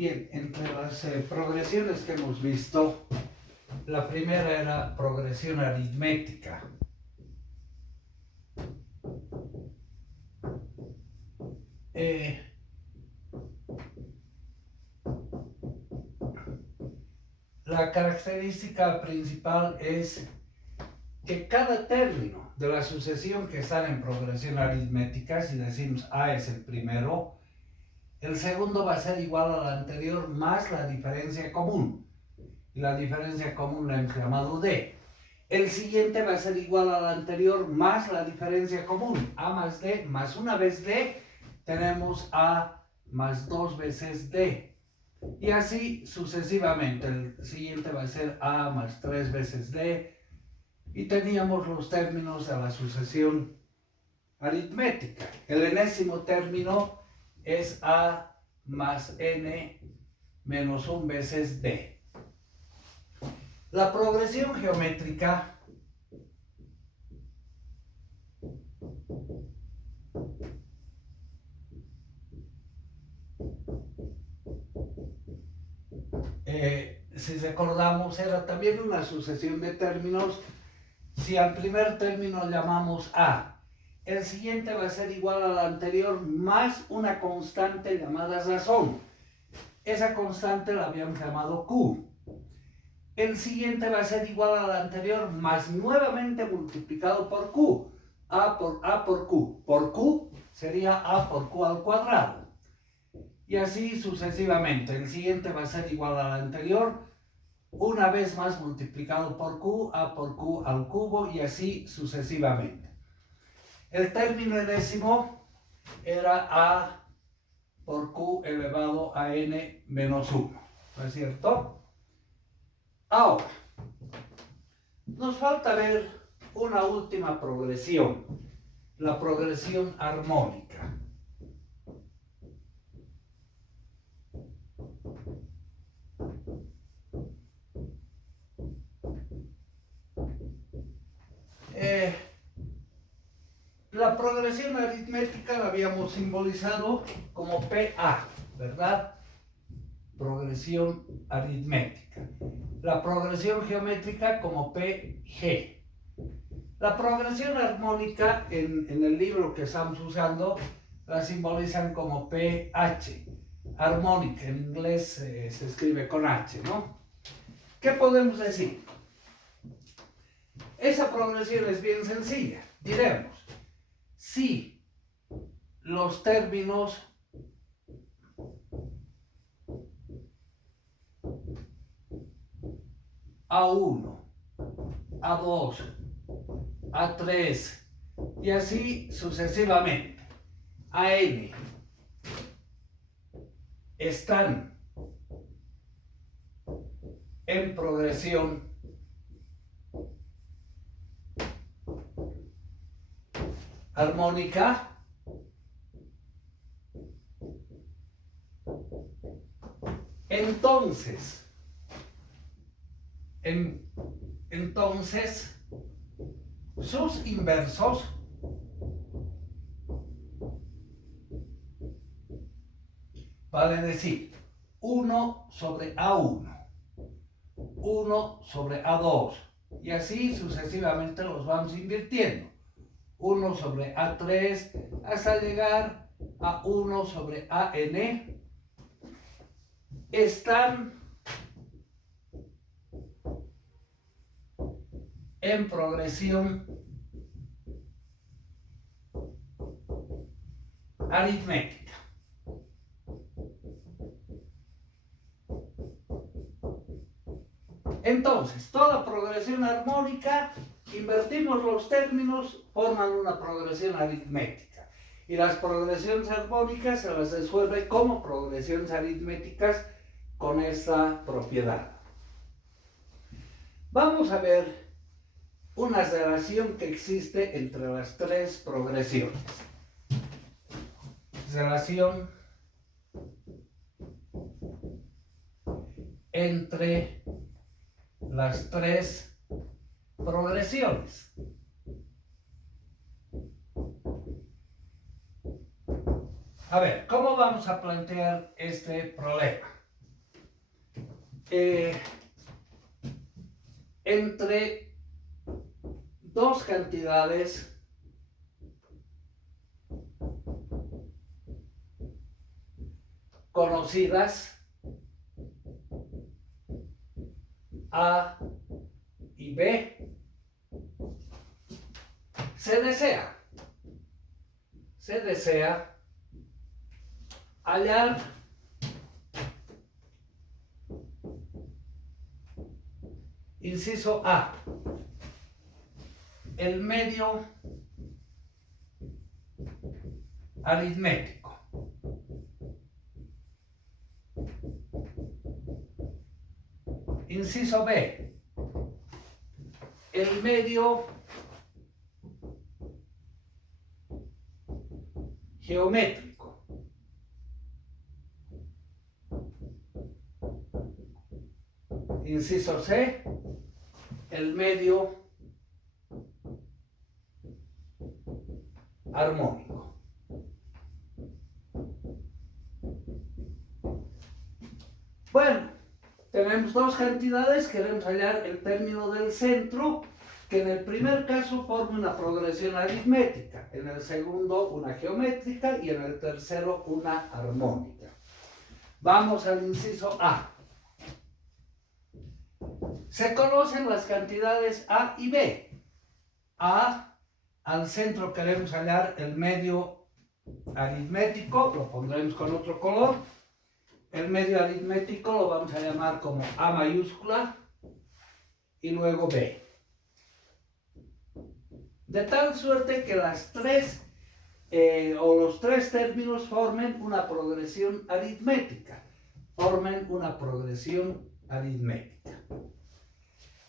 Bien, entre las progresiones que hemos visto, la primera era progresión aritmética. La característica principal es que cada término de la sucesión que está en progresión aritmética, si decimos A es el primero, el segundo va a ser igual al anterior más la diferencia común. Y la diferencia común la hemos llamado D. El siguiente va a ser igual al anterior más la diferencia común. A más D más una vez D, tenemos A más dos veces D. Y así sucesivamente. El siguiente va a ser A más tres veces D. Y teníamos los términos de la sucesión aritmética. El enésimo término es A más N menos 1 veces D. La progresión geométrica si recordamos, era también una sucesión de términos. Si al primer término llamamos A, el siguiente va a ser igual al anterior más una constante llamada razón. Esa constante la habíamos llamado Q. El siguiente va a ser igual al anterior más nuevamente multiplicado por Q. A por Q. Por Q sería A por Q al cuadrado. Y así sucesivamente. El siguiente va a ser igual al anterior, una vez más multiplicado por Q, A por Q al cubo, y así sucesivamente. El término enésimo era A por Q elevado a N menos 1. ¿No es cierto? Ahora, nos falta ver una última progresión, la progresión armónica. La progresión aritmética la habíamos simbolizado como PA, ¿verdad? Progresión aritmética. La progresión geométrica como PG. La progresión armónica en el libro que estamos usando la simbolizan como PH. Armónica, en inglés se escribe con H, ¿no? ¿Qué podemos decir? Esa progresión es bien sencilla. Diremos, si los términos A1, A2, A3 y así sucesivamente, AN, están en progresión armónica, entonces sus inversos vale decir 1 sobre A1, 1 sobre A2 y así sucesivamente los vamos invirtiendo. 1 sobre A3 hasta llegar a 1 sobre AN, están en progresión aritmética. Entonces, toda progresión armónica, invertimos los términos, forman una progresión aritmética. Y las progresiones armónicas se las resuelve como progresiones aritméticas con esta propiedad. Vamos a ver una relación que existe entre las tres progresiones. Relación entre las tres progresiones. A ver, ¿cómo vamos a plantear este problema? entre dos cantidades conocidas A y B. Se desea hallar inciso A, el medio aritmético. Inciso B, el medio geométrico. Inciso C, el medio armónico. Bueno, tenemos dos cantidades, queremos hallar el término del centro, que en el primer caso forma una progresión aritmética, en el segundo una geométrica y en el tercero una armónica. Vamos al inciso A. Se conocen las cantidades A y B. A, al centro queremos hallar el medio aritmético, lo pondremos con otro color. El medio aritmético lo vamos a llamar como A mayúscula y luego B. De tal suerte que las tres los tres términos formen una progresión aritmética.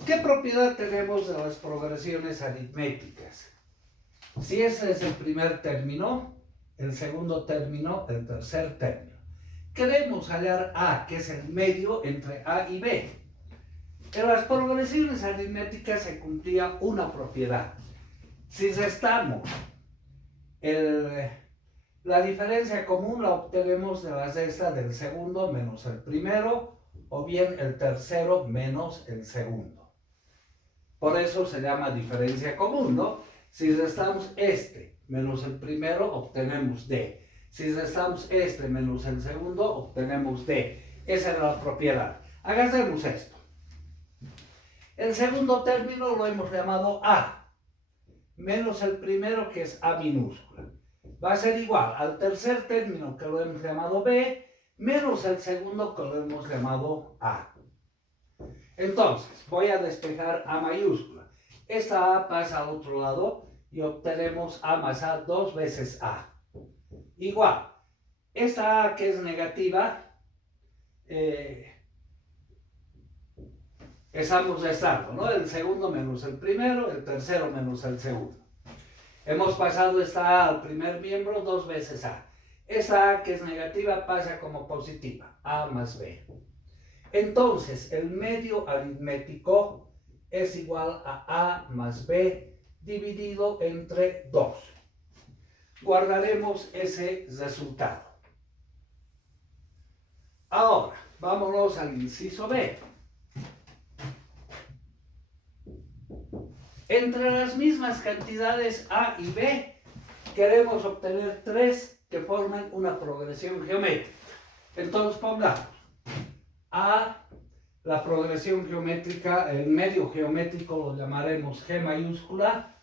¿Qué propiedad tenemos de las progresiones aritméticas? Si ese es el primer término, el segundo término, el tercer término. Queremos hallar A, que es el medio entre A y B. En las progresiones aritméticas se cumplía una propiedad. Si restamos la diferencia común, la obtenemos de la resta del segundo menos el primero, o bien el tercero menos el segundo. Por eso se llama diferencia común, ¿no? Si restamos este menos el primero, obtenemos D. Si restamos este menos el segundo, obtenemos D. Esa era la propiedad. Hagamos esto. El segundo término lo hemos llamado A, menos el primero, que es A minúscula. Va a ser igual al tercer término, que lo hemos llamado B, menos el segundo, que lo hemos llamado A. Entonces, voy a despejar A mayúscula. Esta A pasa al otro lado y obtenemos A más A dos veces A. Igual, esta A que es negativa, estamos restando, ¿no? El segundo menos el primero, el tercero menos el segundo. Hemos pasado esta A al primer miembro dos veces A. Esta A que es negativa pasa como positiva, A más B. Entonces, el medio aritmético es igual a A más B dividido entre 2. Guardaremos ese resultado. Ahora, vámonos al inciso B. Entre las mismas cantidades A y B, queremos obtener tres que formen una progresión geométrica. Entonces pongamos A, la progresión geométrica, el medio geométrico lo llamaremos G mayúscula,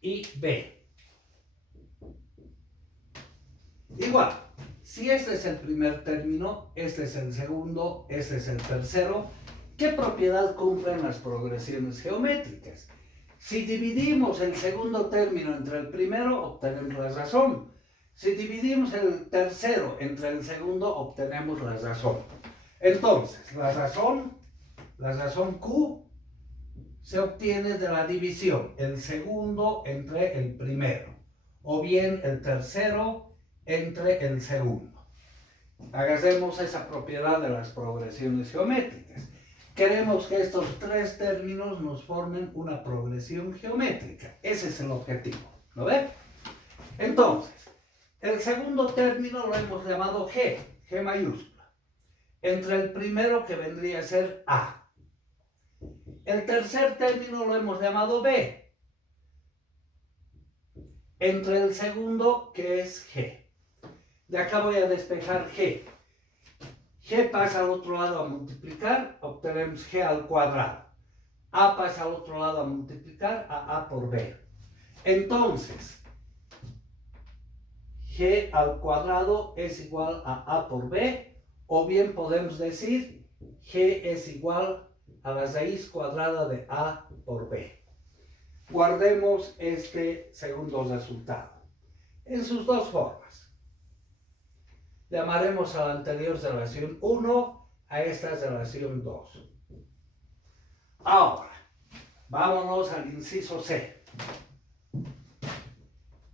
y B. Igual, si este es el primer término, este es el segundo, este es el tercero, ¿qué propiedad cumplen las progresiones geométricas? Si dividimos el segundo término entre el primero, obtenemos la razón. Si dividimos el tercero entre el segundo, obtenemos la razón. Entonces, la razón Q, se obtiene de la división, el segundo entre el primero, o bien el tercero entre el segundo. Hagamos esa propiedad de las progresiones geométricas. Queremos que estos tres términos nos formen una progresión geométrica. Ese es el objetivo. ¿Lo ven? Entonces, el segundo término lo hemos llamado G mayúscula. entre el primero que vendría a ser A. El tercer término lo hemos llamado B, entre el segundo que es G. De acá voy a despejar G. G pasa al otro lado a multiplicar, obtenemos G al cuadrado. A pasa al otro lado a multiplicar a A por B. Entonces, G al cuadrado es igual a A por B, o bien podemos decir G es igual a la raíz cuadrada de A por B. Guardemos este segundo resultado en sus dos formas. Llamaremos a la anterior relación 1, a esta relación 2. Ahora, vámonos al inciso C.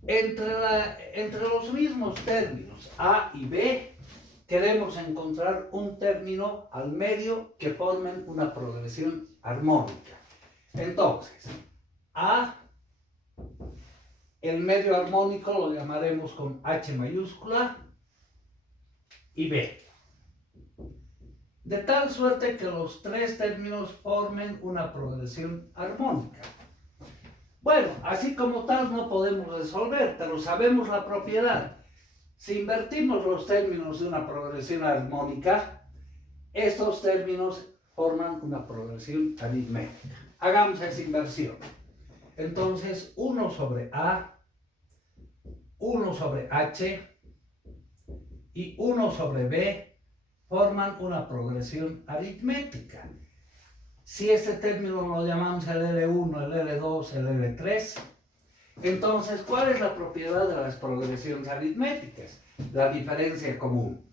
Entre los mismos términos A y B, queremos encontrar un término al medio que formen una progresión armónica. Entonces, A, el medio armónico lo llamaremos con H mayúscula, y B. De tal suerte que los tres términos formen una progresión armónica. Bueno, así como tal no podemos resolver, pero sabemos la propiedad. Si invertimos los términos de una progresión armónica, estos términos forman una progresión aritmética. Hagamos esa inversión. Entonces, 1 sobre A, 1 sobre H y 1 sobre B forman una progresión aritmética. Si este término lo llamamos el L1, el L2, el L3, entonces, ¿cuál es la propiedad de las progresiones aritméticas? La diferencia común.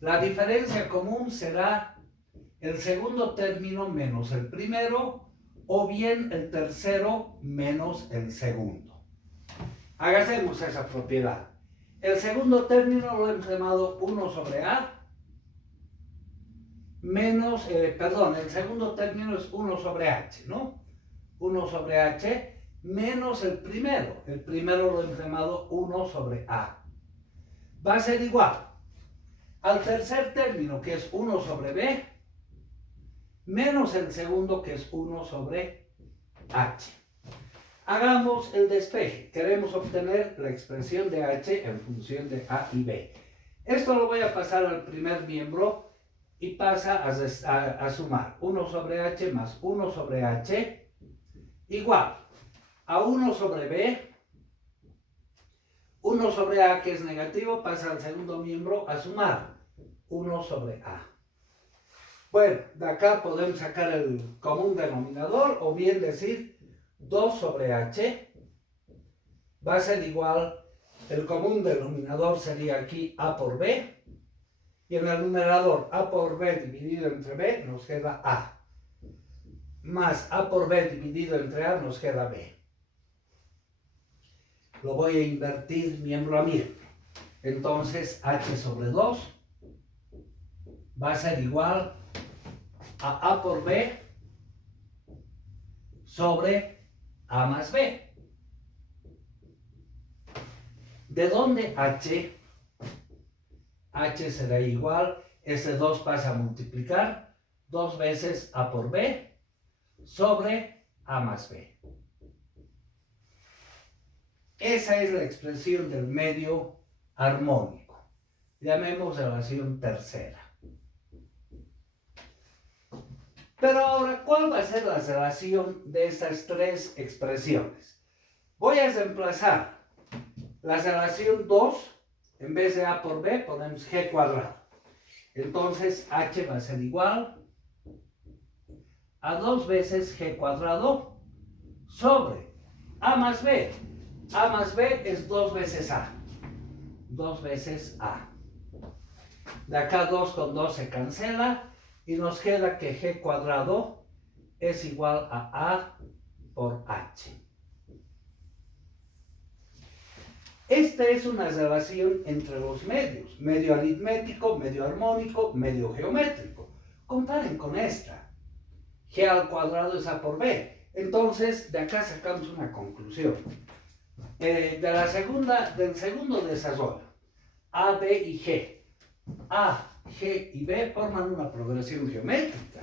La diferencia común será el segundo término menos el primero, o bien el tercero menos el segundo. Hagamos esa propiedad. El segundo término lo hemos llamado 1 sobre A, menos, el segundo término es 1 sobre H, ¿no? 1 sobre H menos el primero. El primero lo hemos llamado 1 sobre A. Va a ser igual al tercer término, que es 1 sobre B, menos el segundo, que es 1 sobre H. Hagamos el despeje. Queremos obtener la expresión de H en función de A y B. Esto lo voy a pasar al primer miembro y pasa a sumar 1 sobre H más 1 sobre H igual a 1 sobre B. 1 sobre A, que es negativo, pasa al segundo miembro a sumar 1 sobre A. Bueno, de acá podemos sacar el común denominador, o bien decir 2 sobre H va a ser igual, el común denominador sería aquí A por B, y en el numerador A por B dividido entre B nos queda A, más A por B dividido entre A nos queda B. Lo voy a invertir miembro a miembro. Entonces H sobre 2 va a ser igual a A por B sobre A más B. ¿De dónde H? H será igual, ese 2 pasa a multiplicar 2 veces A por B sobre A más B. Esa es la expresión del medio armónico. Llamemos relación tercera. Pero ahora, ¿cuál va a ser la relación de estas tres expresiones? Voy a reemplazar la relación 2, en vez de A por B, ponemos G cuadrado. Entonces, H va a ser igual a 2 veces G cuadrado sobre A más B. A más B es 2 veces A. 2 veces A. De acá 2 con 2 se cancela y nos queda que G cuadrado es igual a A por H. Esta es una relación entre los medios, medio aritmético, medio armónico, medio geométrico. Comparen con esta. G al cuadrado es A por B. Entonces, de acá sacamos una conclusión. Del segundo desarrollo, A, B y G, A, G y B forman una progresión geométrica.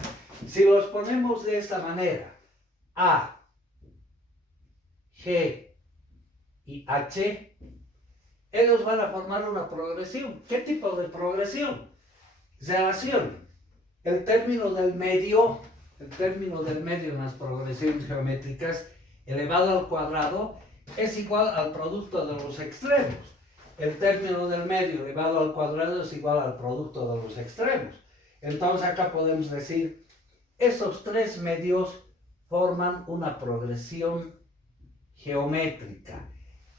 Si los ponemos de esta manera, A, G y H, ellos van a formar una progresión. ¿Qué tipo de progresión? Relación. El término del medio en las progresiones geométricas elevado al cuadrado es igual al producto de los extremos. El término del medio elevado al cuadrado es igual al producto de los extremos. Entonces acá podemos decir, estos tres medios forman una progresión geométrica.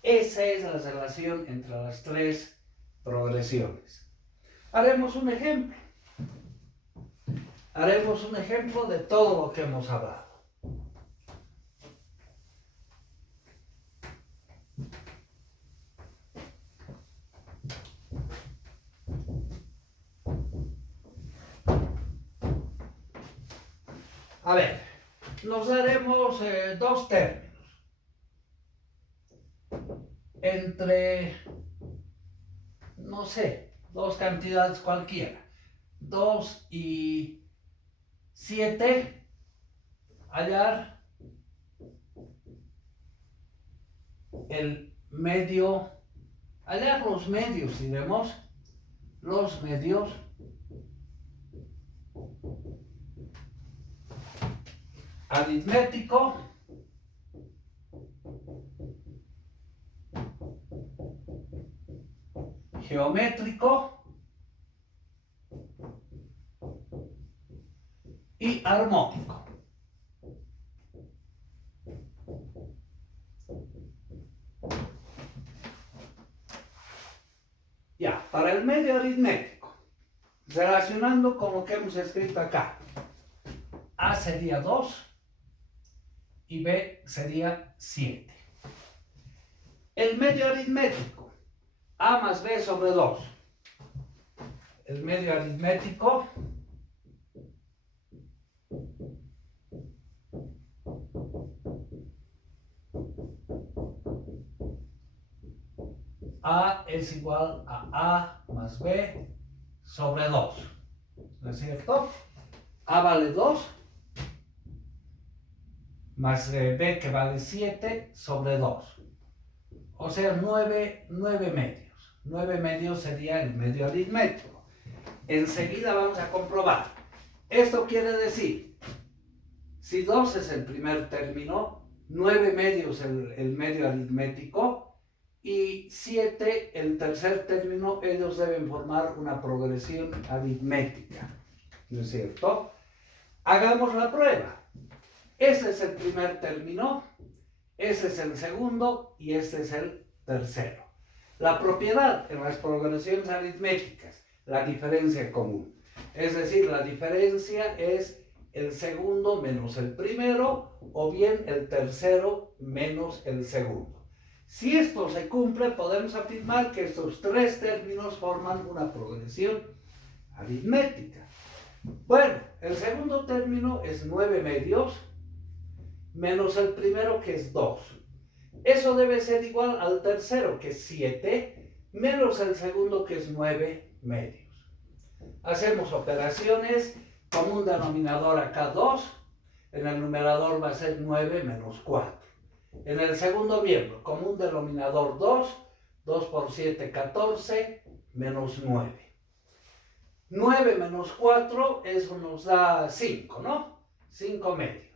Esa es la relación entre las tres progresiones. Haremos un ejemplo. Haremos un ejemplo de todo lo que hemos hablado. A ver, nos daremos dos términos. Entre, no sé, dos cantidades cualquiera. 2 y 7, hallar el medio, hallar los medios, diremos, los medios aritmético, geométrico y armónico. Ya, para el medio aritmético, relacionando con lo que hemos escrito acá, A sería 2 y B sería 7. El medio aritmético, A más B sobre 2. El medio aritmético A es igual a A más B sobre 2. ¿No es cierto? A vale 2 más B que vale 7 sobre 2. O sea, 9 medios. 9 medios sería el medio aritmético. Enseguida vamos a comprobar. Esto quiere decir, si 2 es el primer término, 9 medios el medio aritmético y 7 el tercer término, ellos deben formar una progresión aritmética. ¿No es cierto? Hagamos la prueba. Ese es el primer término, ese es el segundo y este es el tercero. La propiedad en las progresiones aritméticas, la diferencia común. Es decir, la diferencia es el segundo menos el primero o bien el tercero menos el segundo. Si esto se cumple, podemos afirmar que estos tres términos forman una progresión aritmética. Bueno, el segundo término es 9 medios menos el primero, que es 2. Eso debe ser igual al tercero, que es 7, menos el segundo, que es 9 medios. Hacemos operaciones, con un denominador acá 2, en el numerador va a ser 9 menos 4. En el segundo miembro, con un denominador 2, 2 por 7, 14, menos 9. 9 menos 4, eso nos da 5, ¿no? 5 medios.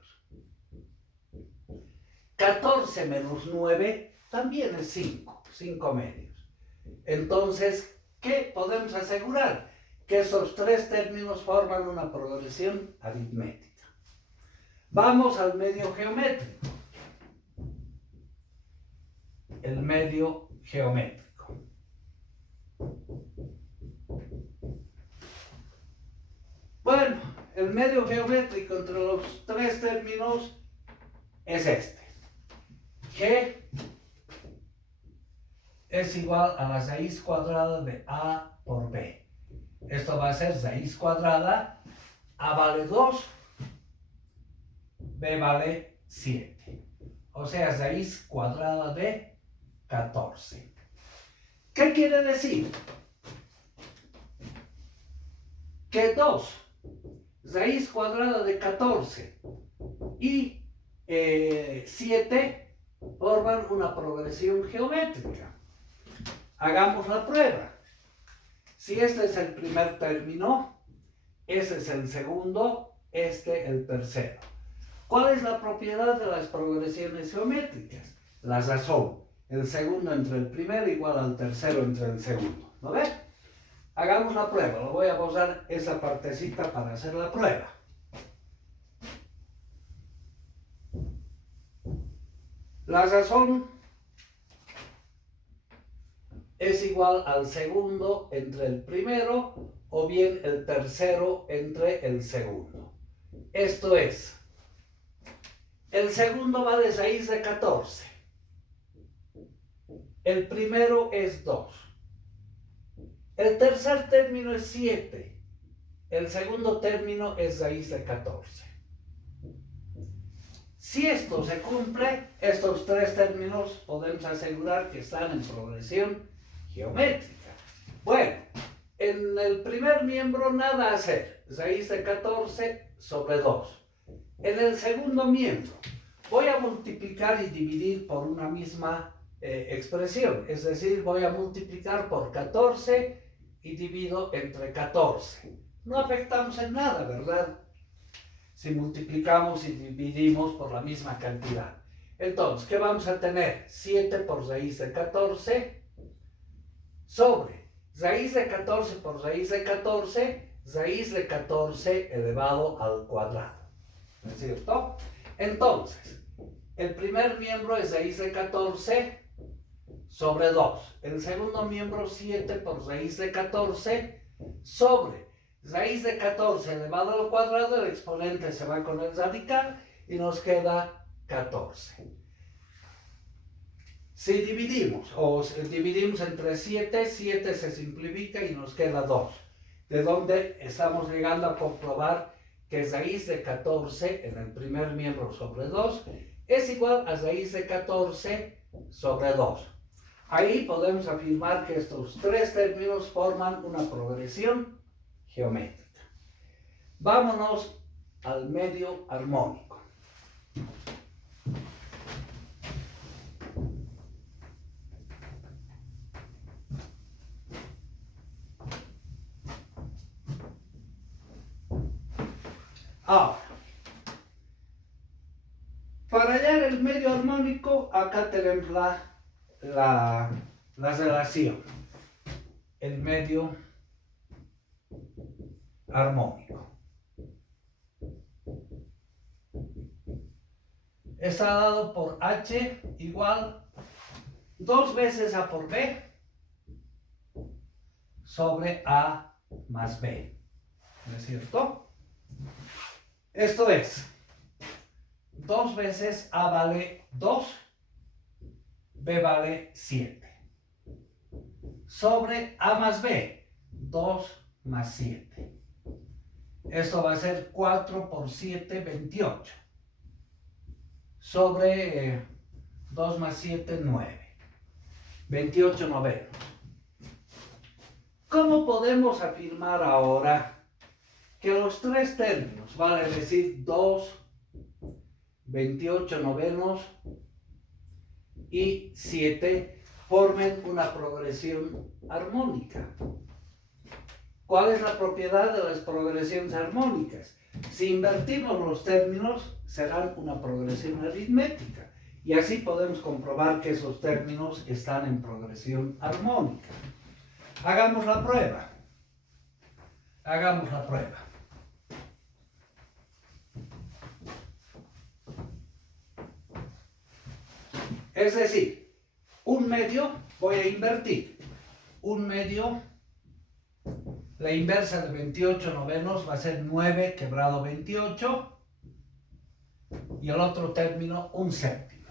14 menos 9 también es 5, 5 medios. Entonces, ¿qué podemos asegurar? Que esos tres términos forman una progresión aritmética. Vamos al medio geométrico. El medio geométrico. Bueno, el medio geométrico entre los tres términos es este. G es igual a la raíz cuadrada de A por B. Esto va a ser raíz cuadrada. A vale 2, B vale 7. O sea, raíz cuadrada de 14. ¿Qué quiere decir? que 2 raíz cuadrada de 14 y 7 forman una progresión geométrica. Hagamos la prueba. Si este es el primer término, ese es el segundo, este el tercero. ¿Cuál es la propiedad de las progresiones geométricas? La razón. El segundo entre el primero igual al tercero entre el segundo. ¿No ves? Hagamos la prueba. Lo voy a borrar esa partecita para hacer la prueba. La razón es igual al segundo entre el primero o bien el tercero entre el segundo. Esto es, el segundo va de raíz de 14. El primero es 2. El tercer término es 7. El segundo término es raíz de 14. Si esto se cumple, estos tres términos podemos asegurar que están en progresión geométrica. Bueno, en el primer miembro nada a hacer. Raíz de 14 sobre 2. En el segundo miembro voy a multiplicar y dividir por una misma expresión. Es decir, voy a multiplicar por 14 y divido entre 14. No afectamos en nada, ¿verdad? Si multiplicamos y dividimos por la misma cantidad. Entonces, ¿qué vamos a tener? 7 por raíz de 14 sobre raíz de 14 por raíz de 14, raíz de 14 elevado al cuadrado. ¿No es cierto? Entonces, el primer miembro es raíz de 14 sobre 2. El segundo miembro 7 por raíz de 14 sobre raíz de 14 elevado al cuadrado. El exponente se va con el radical y nos queda 14. Si dividimos, dividimos entre 7, 7 se simplifica y nos queda 2. De donde estamos llegando a comprobar que raíz de 14 en el primer miembro sobre 2 es igual a raíz de 14 sobre 2. Ahí podemos afirmar que estos tres términos forman una progresión geométrica. Vámonos al medio armónico. Ahora, para hallar el medio armónico, acá tenemos la relación. El medio armónico está dado por H igual 2 veces A por B sobre A más B. ¿No es cierto? Esto es 2 veces A vale 2, B vale 7. Sobre A más B, 2 más 7. Esto va a ser 4 por 7, 28. Sobre 2 más 7, 9. 28 novenos. ¿Cómo podemos afirmar ahora que los tres términos, vale decir 2, 28 novenos y 7, formen una progresión armónica? ¿Cuál es la propiedad de las progresiones armónicas? Si invertimos los términos, serán una progresión aritmética. Y así podemos comprobar que esos términos están en progresión armónica. Hagamos la prueba. Hagamos la prueba. Es decir, un medio voy a invertir. Un medio, la inversa de 28 novenos va a ser 9 quebrado 28. Y el otro término, un séptimo.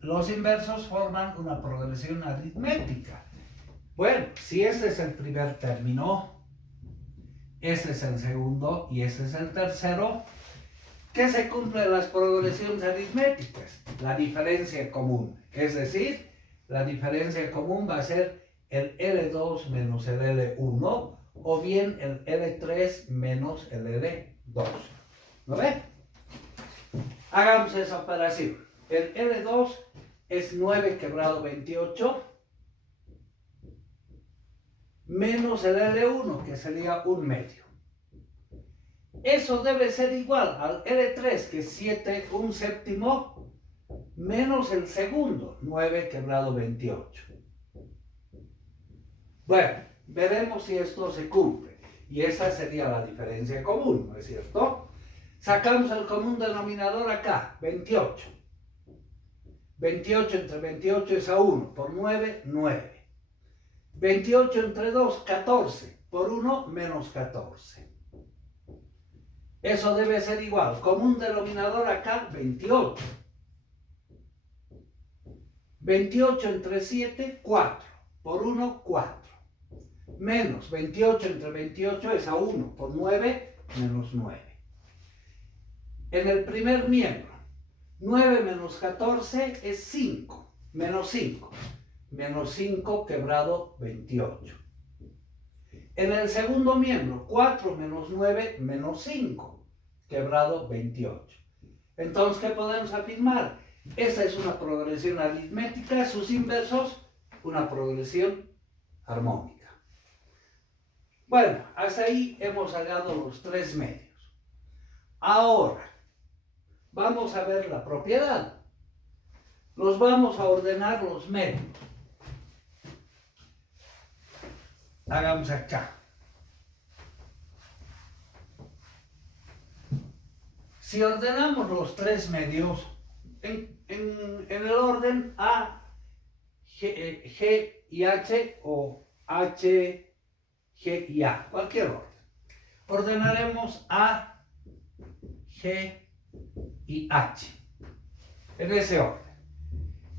Los inversos forman una progresión aritmética. Bueno, si este es el primer término, este es el segundo y este es el tercero, ¿qué se cumple en las progresiones aritméticas? La diferencia común. Es decir, la diferencia común va a ser el L2 menos el L1 o bien el L3 menos el L2. ¿No ve? Hagamos esa operación. El L2 es 9 quebrado 28 menos el L1, que sería 1/2. Eso debe ser igual al L3, que es 7 1/7, menos el segundo, 9 quebrado 28. Bueno, veremos si esto se cumple. Y esa sería la diferencia común, ¿no es cierto? Sacamos el común denominador acá, 28. 28 entre 28 es a 1, por 9, 9. 28 entre 2, 14, por 1, menos 14. Eso debe ser igual, común denominador acá, 28. 28 entre 7, 4, por 1, 4. Menos 28 entre 28 es a 1, por 9, menos 9. En el primer miembro, 9 menos 14 es 5, menos 5. Menos 5 quebrado 28. En el segundo miembro, 4 menos 9 menos 5 quebrado 28. Entonces, ¿qué podemos afirmar? Esta es una progresión aritmética, sus inversos, una progresión armónica. Bueno, hasta ahí hemos hallado los tres medios. Ahora, vamos a ver la propiedad. Los vamos a ordenar los medios. Hagamos acá. Si ordenamos los tres medios en el orden A, G y H, o H, G y A, cualquier orden. Ordenaremos A, G y H en ese orden.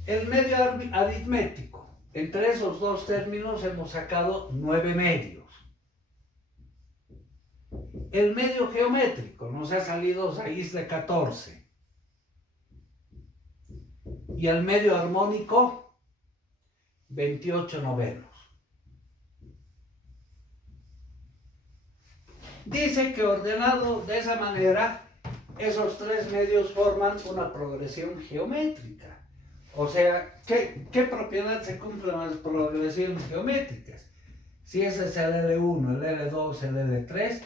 El medio aritmético. Entre esos dos términos hemos sacado 9 medios. El medio geométrico nos ha salido raíz de 14. Y el medio armónico, 28 novenos. Dice que ordenado de esa manera, esos tres medios forman una progresión geométrica. O sea, ¿qué propiedad se cumple en las progresiones geométricas? Si ese es el L1, el L2, el L3,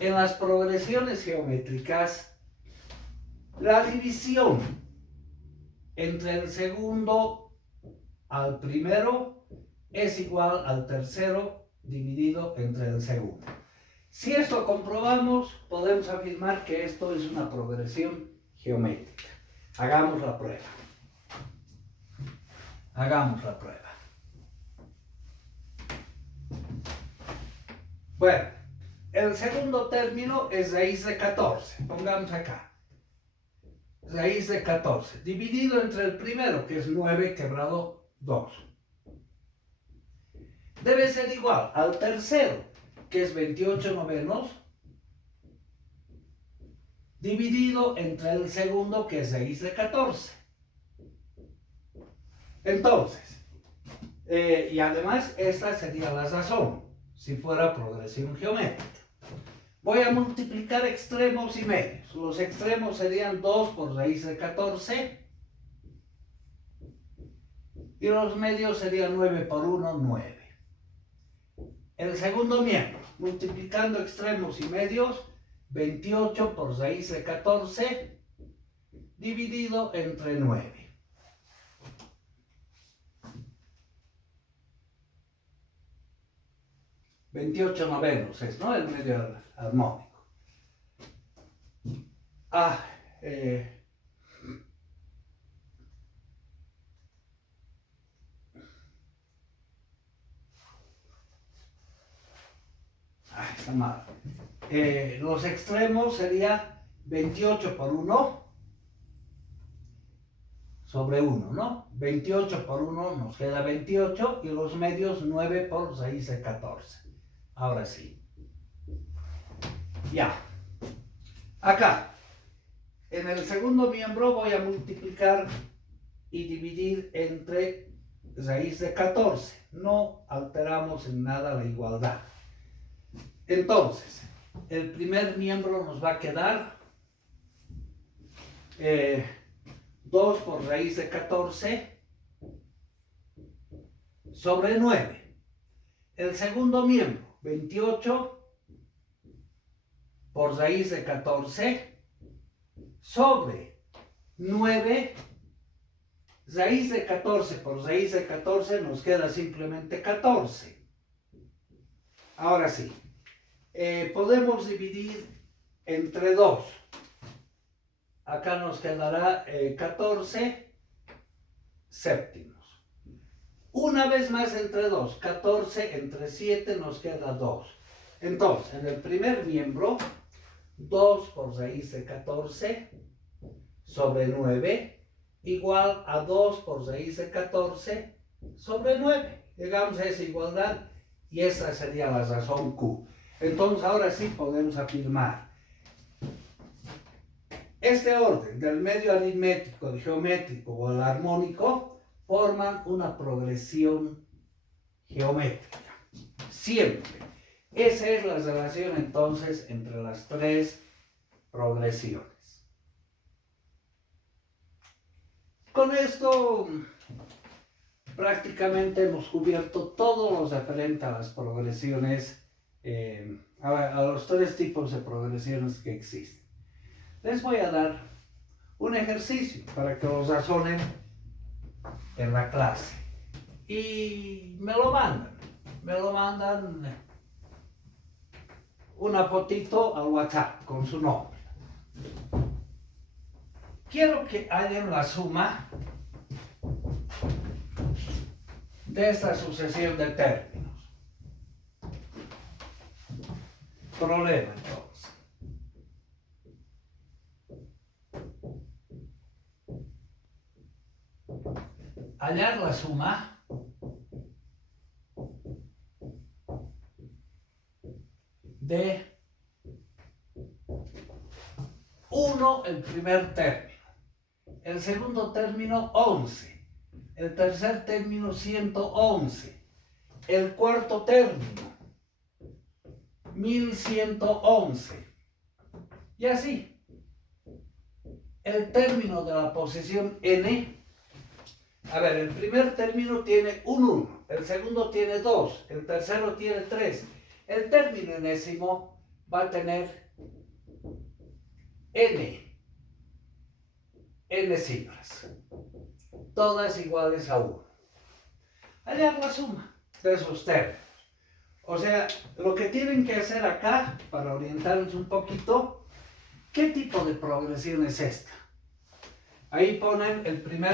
en las progresiones geométricas, la división entre el segundo al primero es igual al tercero dividido entre el segundo. Si esto comprobamos, podemos afirmar que esto es una progresión geométrica. Hagamos la prueba. Hagamos la prueba. Bueno, el segundo término es raíz de 14. Pongamos acá. Raíz de 14. Dividido entre el primero, que es 9 quebrado 2. Debe ser igual al tercero, que es 28 novenos, dividido entre el segundo, que es raíz de 14. Entonces, y además esta sería la razón, si fuera progresión geométrica. Voy a multiplicar extremos y medios. Los extremos serían 2 por raíz de 14. Y los medios serían 9 por 1, 9. El segundo miembro, multiplicando extremos y medios, 28 por raíz de 14, dividido entre 9. 28 novenos es, ¿no? El medio armónico. Está mal. Los extremos sería 28 por 1 sobre 1, ¿no? 28 por 1 nos queda 28 y los medios 9 por raíz de 14. Ahora sí. Ya. Acá, en el segundo miembro voy a multiplicar y dividir entre raíz de 14. No alteramos en nada la igualdad. Entonces, el primer miembro nos va a quedar 2 por raíz de 14 sobre 9. El segundo miembro, 28 por raíz de 14 sobre 9. Raíz de 14 por raíz de 14 nos queda simplemente 14. Ahora sí, podemos dividir entre 2. Acá nos quedará 14 séptimos. Una vez más entre 2, 14 entre 7 nos queda 2. Entonces, en el primer miembro, 2 por raíz de 14 sobre 9 igual a 2 por raíz de 14 sobre 9. Llegamos a esa igualdad y esa sería la razón Q. Entonces, ahora sí podemos afirmar. Este orden del medio aritmético, el geométrico o el armónico forman una progresión geométrica. Siempre. Esa es la relación entonces entre las tres progresiones. Con esto prácticamente hemos cubierto todo lo referente a las progresiones, a los tres tipos de progresiones que existen. Les voy a dar un ejercicio para que lo razonen en la clase. Y me lo mandan una fotito al WhatsApp con su nombre. Quiero que hagan la suma de esta sucesión de términos. Problema entonces. Hallar la suma de 1 el primer término, el segundo término 11, el tercer término 111, el cuarto término 1111 y así. El término de la posición n. A ver, el primer término tiene un 1, el segundo tiene 2, el tercero tiene 3. El término enésimo va a tener n cifras, todas iguales a 1. Hallar la suma de esos términos. O sea, lo que tienen que hacer acá, para orientarnos un poquito, ¿qué tipo de progresión es esta? Ahí ponen el primer